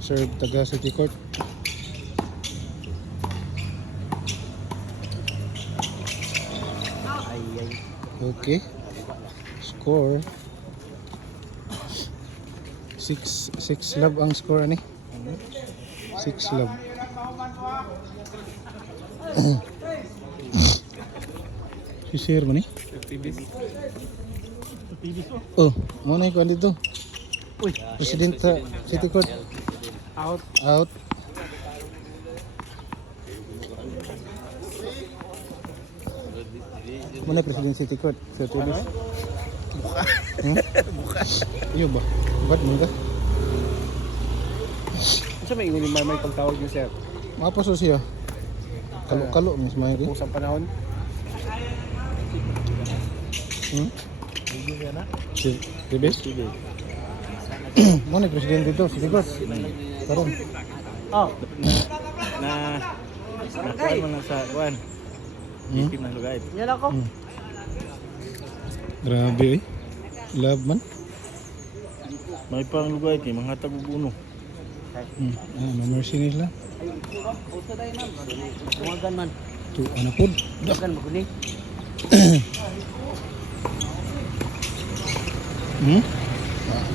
Serve taga City Court. Okay. Score 6 love ang score ani. 6 love. Si share mo ni? Oh, mo na ko dito. Uy, President sa City Court. out. Out. Muna President City Court. Sir Tubis. Buka. Buka. Iyo ba? Ba't mo ka? Sa may ingin may pagtawag niyo, sir. Mapaso siya. Kalo-kalo mismo yun. Pusang panahon. Video yan na. Si Tubis? Muna President dito. City Court. Karon. Oh. Nakuha mo na sa kuan. Victim ng lugay. Yan ako. Grabe eh. Love man. May pang lugay kay mga tag-uno. No mercy nila. Tumagan man. Tu ano pod? Tumagan mo kuning.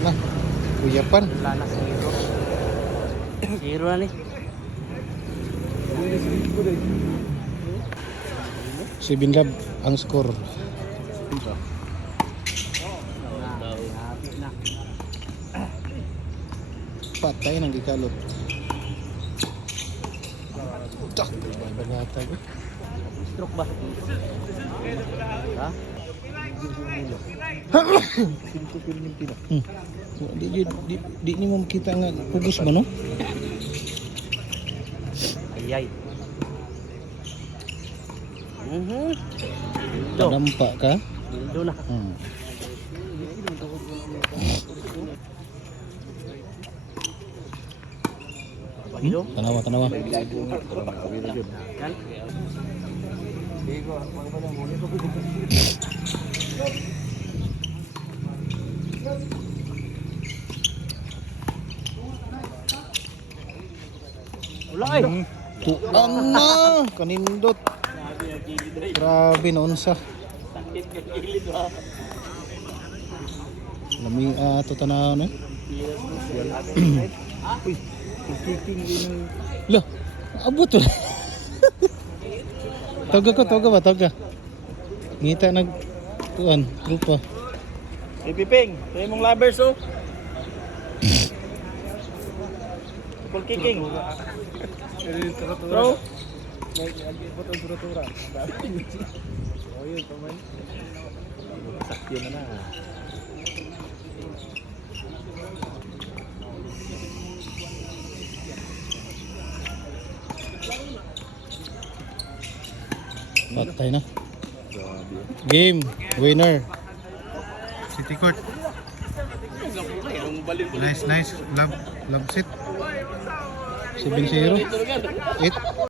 Wala. Kuyapan. Wala na sa hero. Zero na ni. 7 love ang score. Na. Patay nang gikalot. Tak. Bagata ko. Stroke ba? Ha? Di ni mo makita nga pugos ba no? Ayay. Do. Padampa ka. Do na. Tanawa, tanawa. Kan? Wala ay. Tuan na kanindot. Grabe na unsa. Lami ato tanaw na. Uy, kicking din. Lah, abot to. Tawga ba? Ngita nag tuan, grupo. Hey Piping, tayo mong lovers oh. Full kicking. Bro. Oh, yun paman. Sakyo na na. Patay na. Game winner. City Court. Nice. Love set. 7-0. 8.